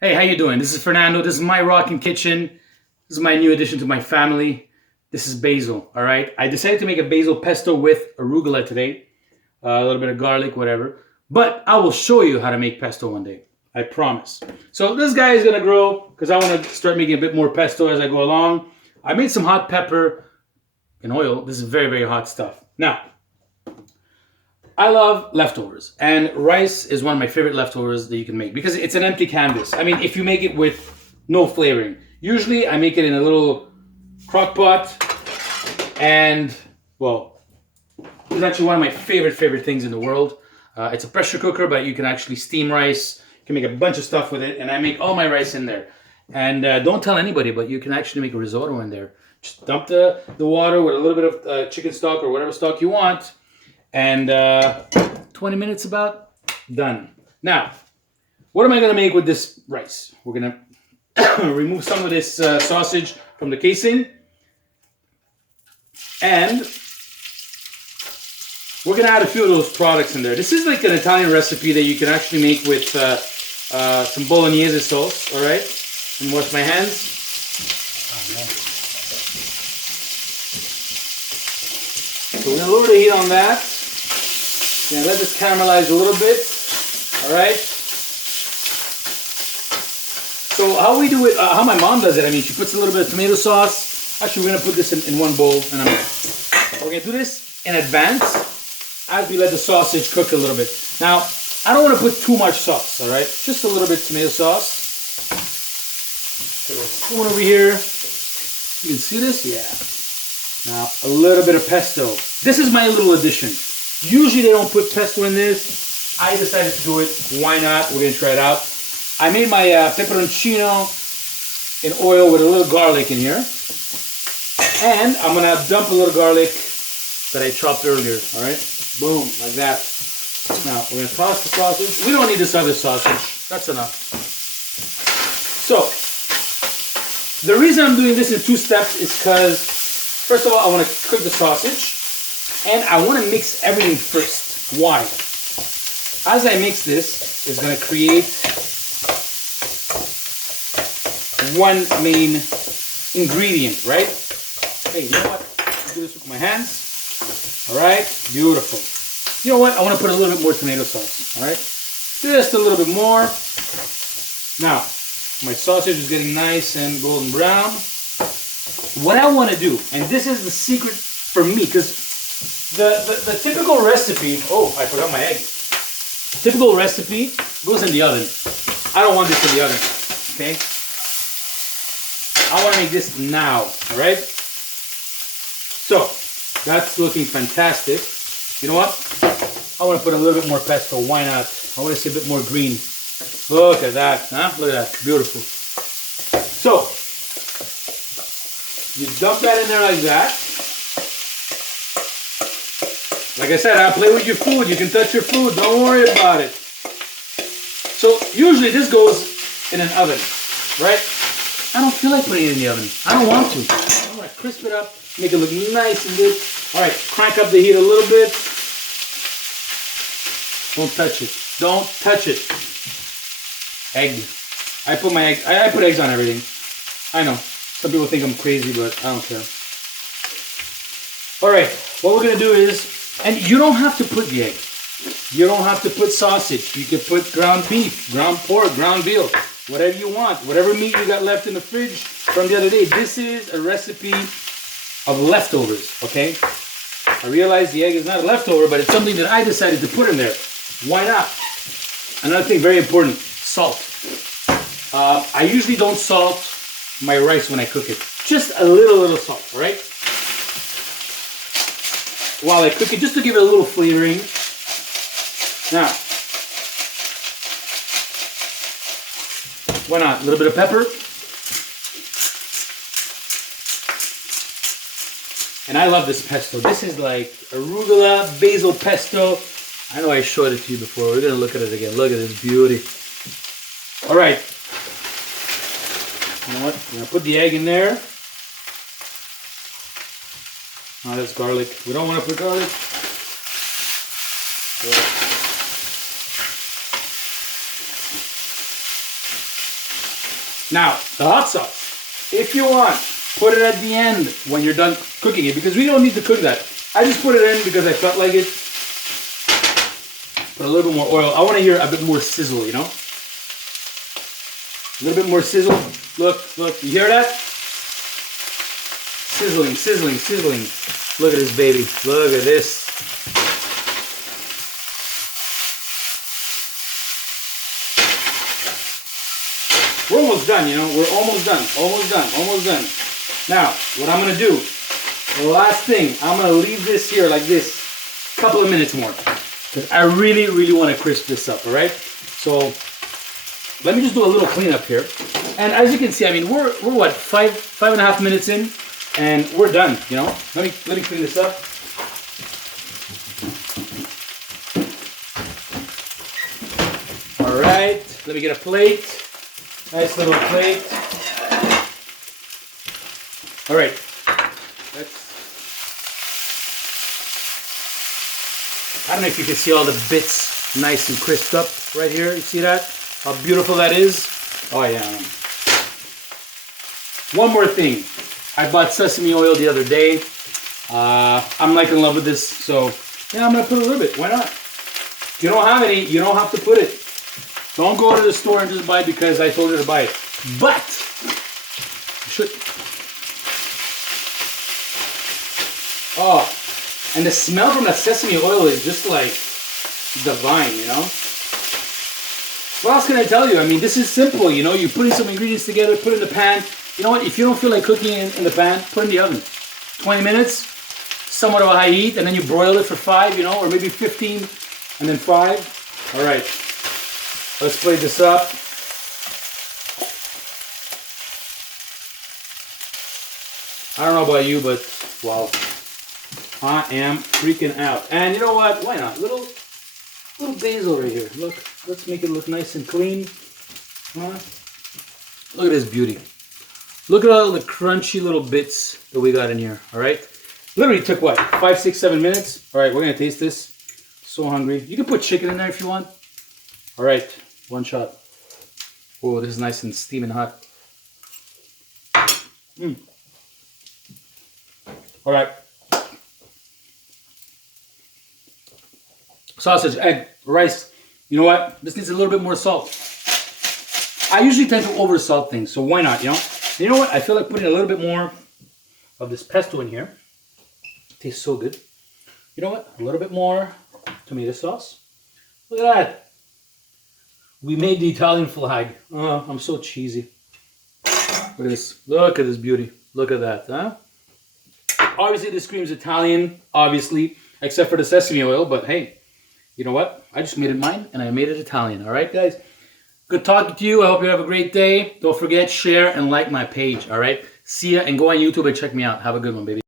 Hey, how you doing? This is Fernando. This is my rockin' kitchen. This is my new addition to my family. This is basil. All right. I decided to make a basil pesto with arugula today. A little bit of garlic, whatever. But I will show you how to make pesto one day. I promise. So this guy is gonna grow because I want to start making a bit more pesto as I go along. I made some hot pepper and oil. This is very, very hot stuff. Now, I love leftovers, and rice is one of my favorite leftovers that you can make because it's an empty canvas. I mean, if you make it with no flavoring, usually I make it in a little crock pot, and well, it's actually one of my favorite things in the world. It's a pressure cooker, but you can actually steam rice. You can make a bunch of stuff with it, and I make all my rice in there. And don't tell anybody, but you can actually make a risotto in there. Just dump the water with a little bit of chicken stock or whatever stock you want, and 20 minutes about done. Now, what am I going to make with this rice? We're going to remove some of this sausage from the casing, and we're going to add a few of those products in there. This is like an Italian recipe that you can actually make with some bolognese sauce, all right? And wash my hands. So we're going to lower the heat on that. Yeah, let this caramelize a little bit. All right. So how we do it, how my mom does it, I mean, she puts a little bit of tomato sauce. Actually, we're gonna put this in one bowl, and we're gonna do this in advance as we let the sausage cook a little bit. Now, I don't want to put too much sauce. All right, just a little bit of tomato sauce. Put a spoon over here. You can see this, yeah. Now a little bit of pesto. This is my little addition. Usually they don't put pesto in this. I decided to do it. Why not? We're going to try it out. I made my peperoncino in oil with a little garlic in here. And I'm going to dump a little garlic that I chopped earlier. All right? Boom, like that. Now, we're going to toss the sausage. We don't need this other sausage. That's enough. So, the reason I'm doing this in two steps is because, first of all, I want to cook the sausage. And I want to mix everything first. Why? As I mix this, it's going to create one main ingredient, right? Hey, you know what? I'll do this with my hands. All right, beautiful. You know what? I want to put a little bit more tomato sauce. All right, just a little bit more. Now, my sausage is getting nice and golden brown. What I want to do, and this is the secret for me, because the typical recipe, oh, I forgot my egg. Typical recipe goes in the oven. I don't want this in the oven, okay? I want to make this now, all right? So, that's looking fantastic. You know what? I want to put a little bit more pesto. Why not? I want to see a bit more green. Look at that, huh? Look at that, beautiful. So, you dump that in there like that. Like I said, I'll play with your food. You can touch your food. Don't worry about it. So usually this goes in an oven, right? I don't feel like putting it in the oven. I don't want to. I want to crisp it up, make it look nice and good. All right, crank up the heat a little bit. Don't touch it. Don't touch it. Egg. I put my egg. I put eggs on everything. I know. Some people think I'm crazy, but I don't care. All right, what we're gonna do is. And you don't have to put the egg. You don't have to put sausage. You can put ground beef, ground pork, ground veal, whatever you want. Whatever meat you got left in the fridge from the other day. This is a recipe of leftovers, okay? I realize the egg is not a leftover, but it's something that I decided to put in there. Why not? Another thing very important, salt. I usually don't salt my rice when I cook it. Just a little salt, all right? While I cook it, just to give it a little flavoring. Now, why not? A little bit of pepper. And I love this pesto. This is like arugula, basil pesto. I know I showed it to you before. We're going to look at it again. Look at this beauty. All right. You know what? I'm going to put the egg in there. Oh, that's garlic. We don't want to put garlic. Now, the hot sauce. If you want, put it at the end when you're done cooking it, because we don't need to cook that. I just put it in because I felt like it. Put a little bit more oil. I want to hear a bit more sizzle, you know? A little bit more sizzle. Look, look, you hear that? Sizzling, sizzling, sizzling. Look at this baby. Look at this. We're almost done, you know? We're almost done, almost done, almost done. Now, what I'm gonna do, the last thing, I'm gonna leave this here like this, a couple of minutes more. Because I really, really wanna crisp this up, all right? So, let me just do a little cleanup here. And as you can see, I mean, we're what, five and a half minutes in, and we're done, you know? Let me clean this up. All right, let me get a plate. Nice little plate. All right. I don't know if you can see all the bits nice and crisped up right here. You see that? How beautiful that is? Oh yeah. One more thing. I bought sesame oil the other day. I'm like in love with this, so yeah, I'm gonna put a little bit. Why not? If you don't have any, you don't have to put it. Don't go to the store and just buy it because I told you to buy it. But you should. Oh, and the smell from that sesame oil is just like divine, you know? What else can I tell you? I mean, this is simple, you know? You're putting some ingredients together, put it in the pan. You know what? If you don't feel like cooking in the pan, put it in the oven. 20 minutes, somewhat of a high heat, and then you broil it for 5, you know, or maybe 15, and then 5. All right. Let's plate this up. I don't know about you, but wow, I am freaking out. And you know what? Why not? Little basil right here. Look, let's make it look nice and clean. Look at this beauty. Look at all the crunchy little bits that we got in here. All right. Literally took what? 5, 6, 7 minutes. All right, we're gonna taste this. So hungry. You can put chicken in there if you want. All right. One shot. Oh, this is nice and steaming hot. All right. Sausage, egg, rice. You know what? This needs a little bit more salt. I usually tend to over salt things, so why not, you know? You know what? I feel like putting a little bit more of this pesto in here. It tastes so good. You know what? A little bit more tomato sauce. Look at that. We made the Italian flag. Oh, I'm so cheesy. Look at this. Look at this beauty. Look at that, huh? Obviously, this screams Italian, obviously, except for the sesame oil. But hey, you know what? I just made it mine, and I made it Italian. All right, guys? Good talking to you. I hope you have a great day. Don't forget, share and like my page. All right? See ya, and go on YouTube and check me out. Have a good one, baby.